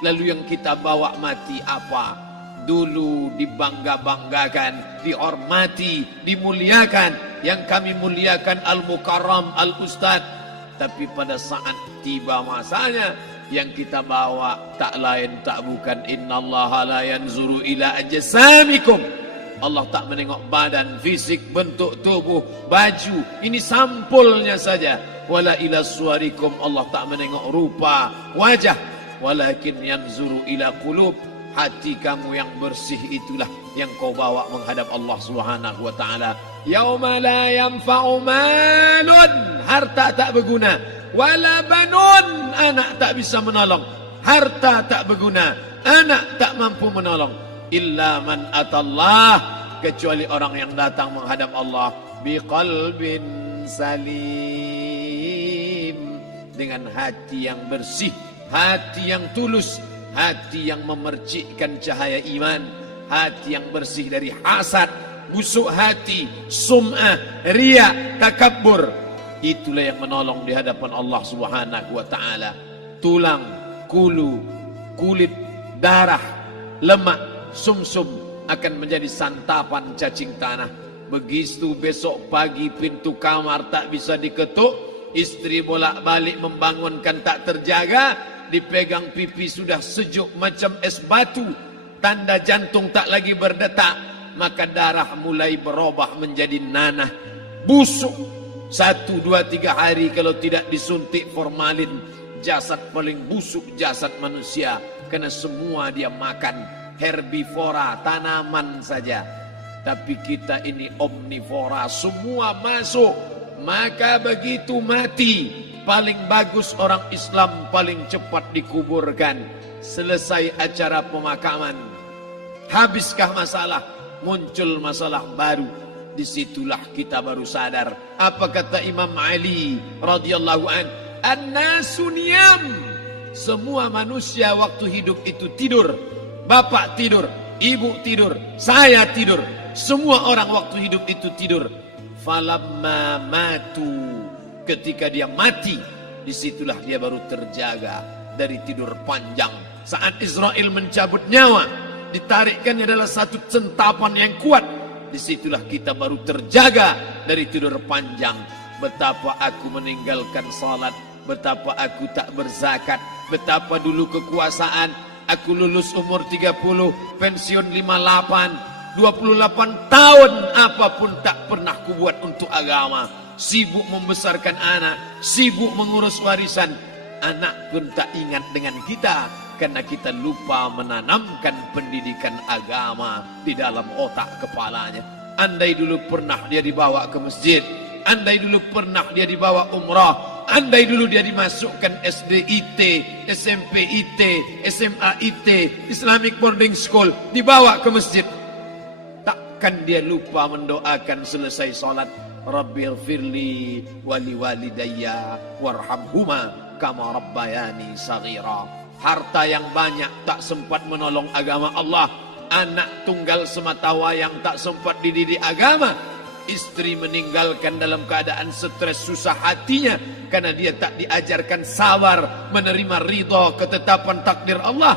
Lalu yang kita bawa mati apa? Dulu dibangga-banggakan, dihormati, dimuliakan. Yang kami muliakan Al-Mukarram, Al-Ustadz. Tapi pada saat tiba masanya, yang kita bawa tak lain tak bukan innallaha la yanzuru ila ajsamikum. Allah tak menengok badan, fisik, bentuk tubuh, baju. Ini sampulnya saja. Wala ila suwarikum. Allah tak menengok rupa, wajah. Walakin yanzuru ila qulub. Hati kamu yang bersih itulah yang kau bawa menghadap Allah Subhanahu wa taala. Yauma la yanfa'u malun, harta tak berguna. Wala banun, anak tak bisa menolong. Harta tak berguna, anak tak mampu menolong. Illa man atallah, kecuali orang yang datang menghadap Allah biqalbin salim, dengan hati yang bersih, hati yang tulus, hati yang memercikkan cahaya iman, hati yang bersih dari hasad, busuk hati, sum'ah, riya, takabbur. Itulah yang menolong di hadapan Allah Subhanahu wa taala. Tulang, kulu, kulit, darah, lemak, sumsum akan menjadi santapan cacing tanah. Begitu besok pagi pintu kamar tak bisa diketuk, istri bolak-balik membangunkan tak terjaga, dipegang pipi sudah sejuk macam es batu, tanda jantung tak lagi berdetak, maka darah mulai berubah menjadi nanah, busuk. 1, 2, 3 hari kalau tidak disuntik formalin, jasad paling busuk jasad manusia, karena semua dia makan herbivora, tanaman saja. Tapi kita ini omnivora, semua masuk. Maka begitu mati, paling bagus orang Islam paling cepat dikuburkan. Selesai acara pemakaman, habiskah masalah, muncul masalah baru. Disitulah kita baru sadar. Apa kata Imam Ali radhiyallahu an? An-nasu niyam. Semua manusia waktu hidup itu tidur. Bapak tidur, ibu tidur, saya tidur. Semua orang waktu hidup itu tidur. Falamma matu, ketika dia mati, disitulah dia baru terjaga dari tidur panjang. Saat Israel mencabut nyawa, ditarikkan adalah satu centapan yang kuat. Disitulah kita baru terjaga dari tidur panjang. Betapa aku meninggalkan salat, betapa aku tak berzakat, betapa dulu kekuasaan. Aku lulus umur 30, pensiun 58, 28 tahun apapun tak pernah kubuat untuk agama. Sibuk membesarkan anak, sibuk mengurus warisan. Anak pun tak ingat dengan kita, karena kita lupa menanamkan pendidikan agama di dalam otak kepalanya. Andai dulu pernah dia dibawa ke masjid, andai dulu pernah dia dibawa umrah, andai dulu dia dimasukkan SD IT, SMP IT, SMA IT, Islamic Boarding School, dibawa ke masjid, takkan dia lupa mendoakan selesai sholat, Rabbighfirli wali walidayya warhamhuma kama rabbayani saghira. Harta yang banyak tak sempat menolong agama Allah. Anak tunggal semata wayang tak sempat dididik agama. Istri meninggalkan dalam keadaan stres susah hatinya karena dia tak diajarkan sabar menerima ridha ketetapan takdir Allah.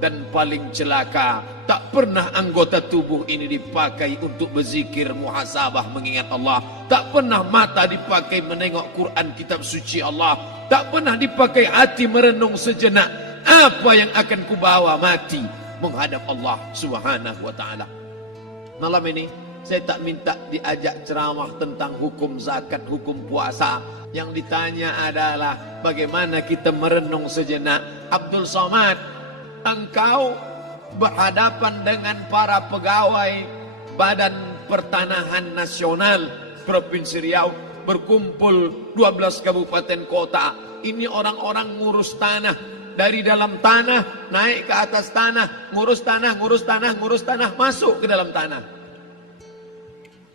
Dan paling celaka, tak pernah anggota tubuh ini dipakai untuk berzikir, muhasabah, mengingat Allah. Tak pernah mata dipakai menengok Quran, kitab suci Allah. Tak pernah dipakai hati merenung sejenak. Apa yang akan kubawa mati menghadap Allah Subhanahu wa ta'ala. Malam ini saya tak minta diajak ceramah tentang hukum zakat, hukum puasa. Yang ditanya adalah bagaimana kita merenung sejenak. Abdul Somad, engkau berhadapan dengan para pegawai Badan Pertanahan Nasional Provinsi Riau, berkumpul 12 kabupaten kota. Ini orang-orang ngurus tanah, dari dalam tanah naik ke atas tanah, ngurus tanah, ngurus tanah, ngurus tanah, masuk ke dalam tanah.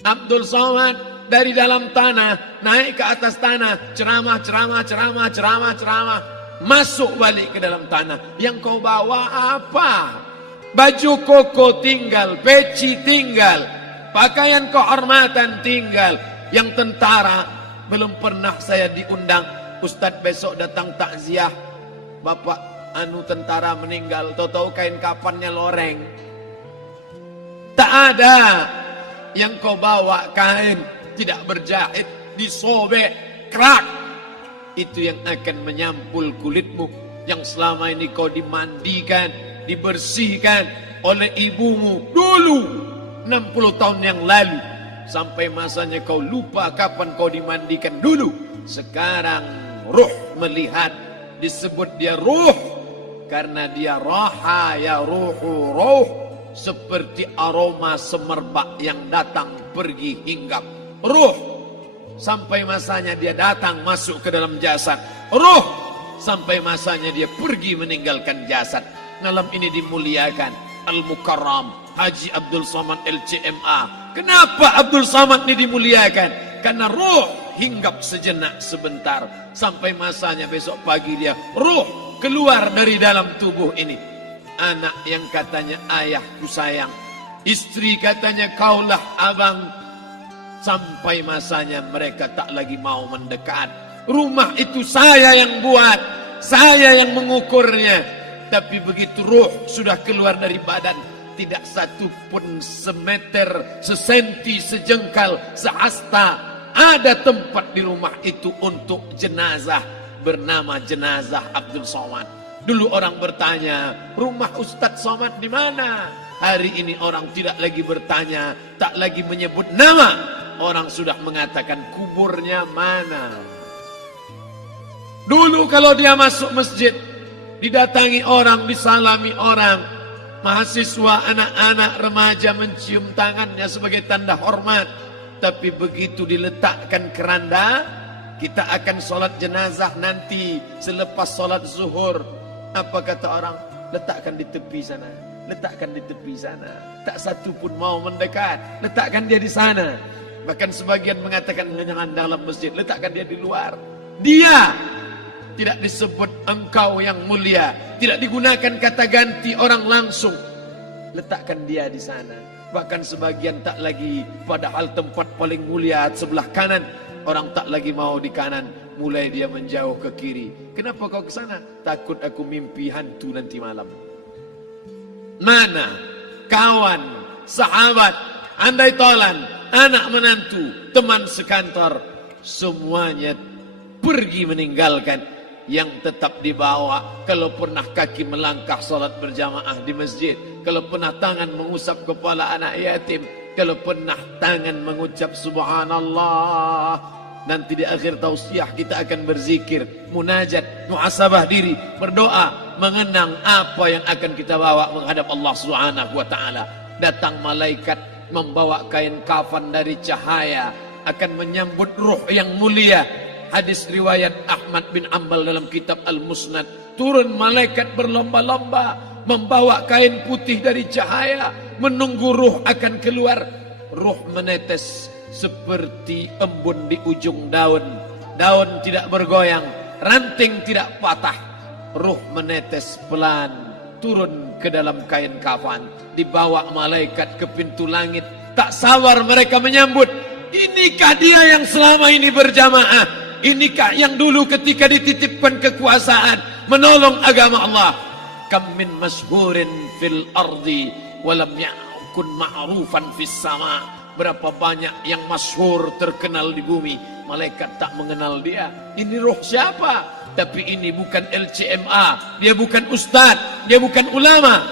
Abdul Somad dari dalam tanah naik ke atas tanah, ceramah, ceramah, ceramah, ceramah, ceramah, masuk balik ke dalam tanah. Yang kau bawa apa? Baju koko tinggal, peci tinggal, pakaian kehormatan tinggal. Yang tentara belum pernah saya diundang. Ustadz besok datang takziah, Bapak tentara meninggal, tahu-tahu kain kafannya loreng. Tak ada yang kau bawa kain tidak berjahit, disobek, kerak. Itu yang akan menyampul kulitmu yang selama ini kau dimandikan, dibersihkan oleh ibumu dulu 60 tahun yang lalu. Sampai masanya kau lupa kapan kau dimandikan dulu. Sekarang ruh melihat, disebut dia ruh karena dia raha ya ruhu ruh, seperti aroma semerbak yang datang pergi hinggap. Ruh sampai masanya dia datang masuk ke dalam jasad. Ruh sampai masanya dia pergi meninggalkan jasad. Malam ini dimuliakan Al-Mukarram Haji Abdul Somad LCMA. Kenapa Abdul Somad ini dimuliakan? Karena ruh hinggap sejenak sebentar, sampai masanya besok pagi dia ruh keluar dari dalam tubuh ini. Anak yang katanya ayahku sayang, istri katanya kaulah abang, sampai masanya mereka tak lagi mau mendekat. Rumah itu saya yang buat, saya yang mengukurnya. Tapi begitu ruh sudah keluar dari badan, tidak satu pun semeter, sesenti, sejengkal, sehasta ada tempat di rumah itu untuk jenazah bernama jenazah Abdul Somad. Dulu orang bertanya, rumah Ustadz Somad di mana? Hari ini orang tidak lagi bertanya, tak lagi menyebut nama. Orang sudah mengatakan kuburnya mana. Dulu kalau dia masuk masjid, didatangi orang, disalami orang, mahasiswa, anak-anak, remaja mencium tangannya sebagai tanda hormat. Tapi begitu diletakkan keranda, kita akan sholat jenazah nanti selepas sholat zuhur. Apa kata orang? Letakkan di tepi sana, letakkan di tepi sana. Tak satu pun mau mendekat, letakkan dia di sana. Bahkan sebagian mengatakan jangan dalam masjid, letakkan dia di luar. Dia tidak disebut engkau yang mulia, tidak digunakan kata ganti orang langsung. Letakkan dia di sana. Bahkan sebagian tak lagi, padahal tempat paling mulia sebelah kanan, orang tak lagi mau di kanan, mulai dia menjauh ke kiri. Kenapa kau ke sana? Takut aku mimpi hantu nanti malam. Mana kawan, sahabat, andai tolan, anak menantu, teman sekantor, semuanya pergi meninggalkan. Yang tetap dibawa, kalau pernah kaki melangkah salat berjamaah di masjid, kalau pernah tangan mengusap kepala anak yatim, kalau pernah tangan mengucap subhanallah. Nanti di akhir tausiah kita akan berzikir, munajat, muhasabah diri, berdoa, mengenang apa yang akan kita bawa menghadap Allah Subhanahu wa taala. Datang malaikat membawa kain kafan dari cahaya, akan menyambut ruh yang mulia. Hadis riwayat Ahmad bin Ambal dalam kitab Al-Musnad. Turun malaikat berlomba-lomba membawa kain putih dari cahaya, menunggu ruh akan keluar. Ruh menetes seperti embun di ujung daun. Daun tidak bergoyang, ranting tidak patah. Ruh menetes pelan turun ke dalam kain kafan, dibawa malaikat ke pintu langit. Tak sabar mereka menyambut. Inikah dia yang selama ini berjamaah? Inikah yang dulu ketika dititipkan kekuasaan menolong agama Allah? Kam min masyhurin fil ardi walam yakun ma'rufan fis sama. Berapa banyak yang masyhur terkenal di bumi, malaikat tak mengenal dia. Ini roh siapa? Tapi ini bukan LCMA, dia bukan ustadz, dia bukan ulama,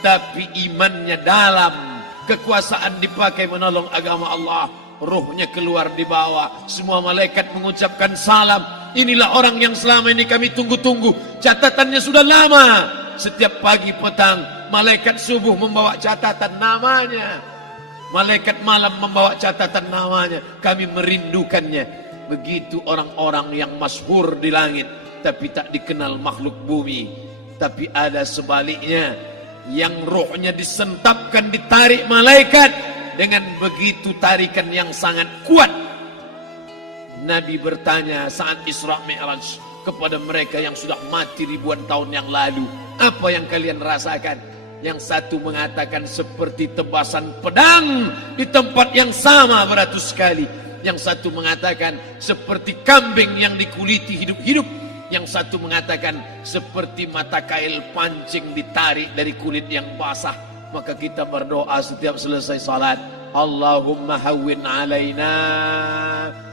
tapi imannya dalam, kekuasaan dipakai menolong agama Allah. Ruhnya keluar di bawah, semua malaikat mengucapkan salam. Inilah orang yang selama ini kami tunggu-tunggu. Catatannya sudah lama. Setiap pagi petang, malaikat subuh membawa catatan namanya, malaikat malam membawa catatan namanya. Kami merindukannya. Begitu orang-orang yang masyhur di langit, tapi tak dikenal makhluk bumi. Tapi ada sebaliknya, yang rohnya disentapkan, ditarik malaikat dengan begitu tarikan yang sangat kuat. Nabi bertanya saat Isra Mi'raj kepada mereka yang sudah mati ribuan tahun yang lalu, apa yang kalian rasakan? Yang satu mengatakan seperti tebasan pedang di tempat yang sama beratus kali. Yang satu mengatakan seperti kambing yang dikuliti hidup-hidup. Yang satu mengatakan seperti mata kail pancing ditarik dari kulit yang basah. Maka kita berdoa setiap selesai salat, Allahumma hawwin alaina,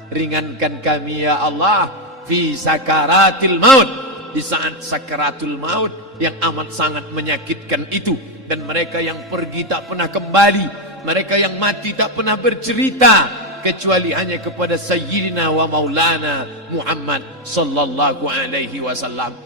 ringankan kami ya Allah, fi sakaratil maut, di saat sakaratul maut yang amat sangat menyakitkan itu. Dan mereka yang pergi tak pernah kembali, mereka yang mati tak pernah bercerita kecuali hanya kepada Sayyidina wa Maulana Muhammad sallallahu alaihi wasallam.